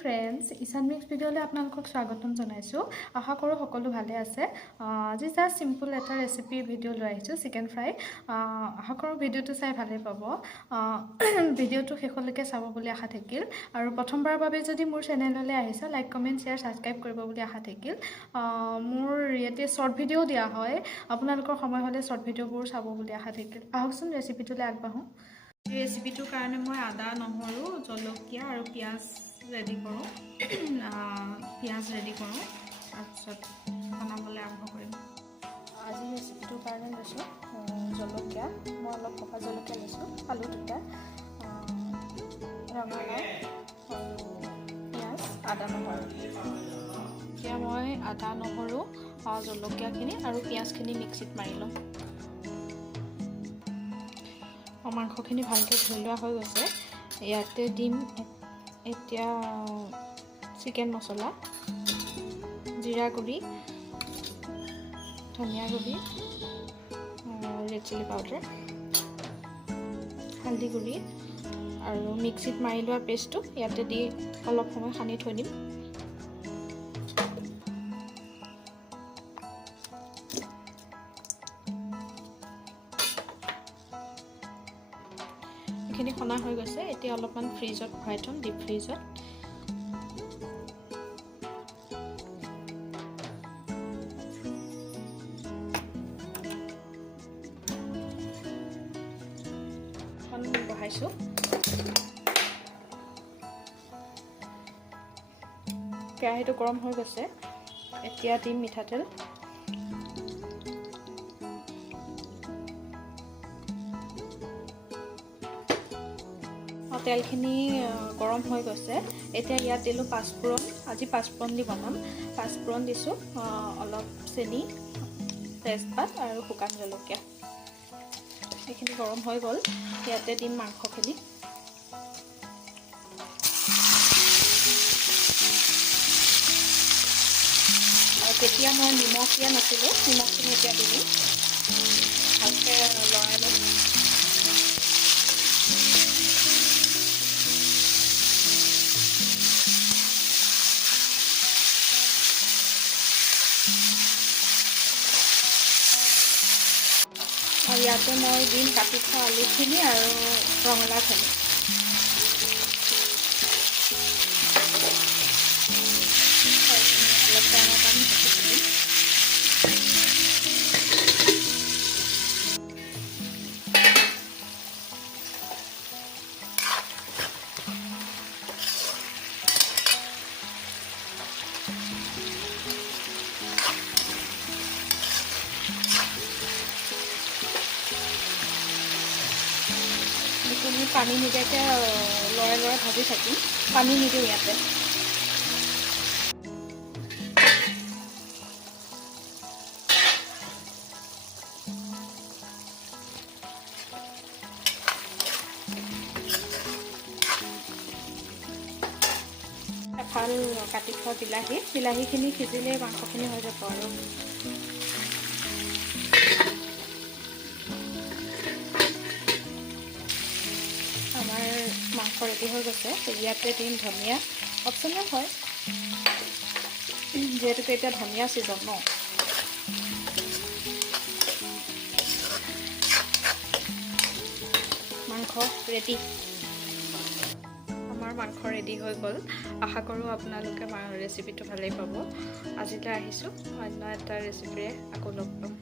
Friends, ইছান mix ভিডিঅ'লৈ আপোনালোকক স্বাগতম জনাইছোঁ। আশা কৰোঁ সকলো ভালে আছে। আজি জাষ্ট চিম্পল এটা ৰেচিপিৰ ভিডিঅ' লৈ আহিছোঁ, চিকেন ফ্ৰাই। আশা কৰোঁ ভিডিঅ'টো চাই ভালেই পাব। ভিডিঅ'টো শেষলৈকে চাব বুলি আশা থাকিল। আৰু প্ৰথমবাৰৰ বাবে যদি মোৰ চেনেললৈ আহিছে, লাইক কমেণ্ট শ্বেয়াৰ ছাবস্ক্ৰাইব কৰিব বুলি আশা থাকিল। মোৰ ইয়াতে শ্বৰ্ট ভিডিঅ' দিয়া হয়, আপোনালোকৰ সময় হ'লে শ্বৰ্ট ভিডিঅ'বোৰ চাব বুলি আশা থাকিল। আহকচোন ৰেচিপিটোলৈ আগবাঢ়োঁ। এই ৰেচিপিটোৰ কাৰণে মই আদা, নহৰু, জলকীয়া আৰু পিঁয়াজ ৰেডি কৰোঁ। পিঁয়াজ ৰেডি কৰোঁ, তাৰপিছত বনাবলৈ আৰম্ভ কৰিম। আজি ৰেচিপিটোৰ কাৰণে লৈছোঁ জলকীয়া। মই অলপ পকা জলকীয়া লৈছোঁ, আলু দুটা, ৰঙালাও আৰু পিঁয়াজ, আদা, নহৰু। এতিয়া মই আদা, নহৰু, জলকীয়াখিনি আৰু পিঁয়াজখিনি মিক্সিত মাৰি ল'ম। মাংসখিনি ভালকৈ ধুই লোৱা হৈ গৈছে। ইয়াতে দিম এতিয়া চিকেন মছলা, জিৰা গুড়ি, ধনিয়া গুড়ি, ৰেড চিলি পাউডাৰ, হালধি গুড়ি আৰু মিক্সিত মাৰি লোৱা পেষ্টটো ইয়াতে দি অলপ সময় সানি থৈ দিম। এইখিনি সনা হৈ গৈছে। এতিয়া অলপমান ফ্ৰিজত ভৰাই থ'ম, ডিপ ফ্ৰিজত। বহাইছোঁ। কেৰাহীটো গৰম হৈ গৈছে। এতিয়া দিম মিঠাতেল। তেলখিনি গৰম হৈ গৈছে। এতিয়া ইয়াত দিলোঁ পাঁচফোৰণ। আজি পাঁচফোৰণ দি বনাম। পাঁচফোৰণ দিছোঁ, অলপ চেনি, তেজপাত আৰু শুকান জলকীয়া। এইখিনি গৰম হৈ গ'ল। ইয়াতে দিম মাংসখিনি। আৰু তেতিয়া মই নিমখ দিয়া নাছিলোঁ, নিমখখিনি এতিয়া দিলোঁ। ভালকৈ লৰাই ল'ম। আৰু ইয়াতে মই দিম কাটি থোৱা আলুখিনি আৰু ৰঙালাওখিনি। অলপ টাইমৰ কাৰণে ঢাকি দিম। এইখিনি পানী নিদিয়াকৈ লৰাই লৰাই ভাজি থাকিম। পানী নিদিওঁ ইয়াতে। এফাল কাটি থোৱা বিলাহীখিনি সিজিলে মাংসখিনি হৈ যাব। আৰু আমাৰ মাংস ৰেডি হৈ গৈছে। ইয়াতে দিম ধনিয়া। অপশ্যনেল হয়, যিহেতুকে এতিয়া ধনিয়া ছিজন ন। মাংস ৰেডি। আমাৰ মাংস ৰেডি হৈ গ'ল। আশা কৰোঁ আপোনালোকে ৰেচিপিটো ভালেই পাব। আজিলৈ আহিছোঁ, অন্য এটা ৰেচিপিৰে আকৌ লগ পাম।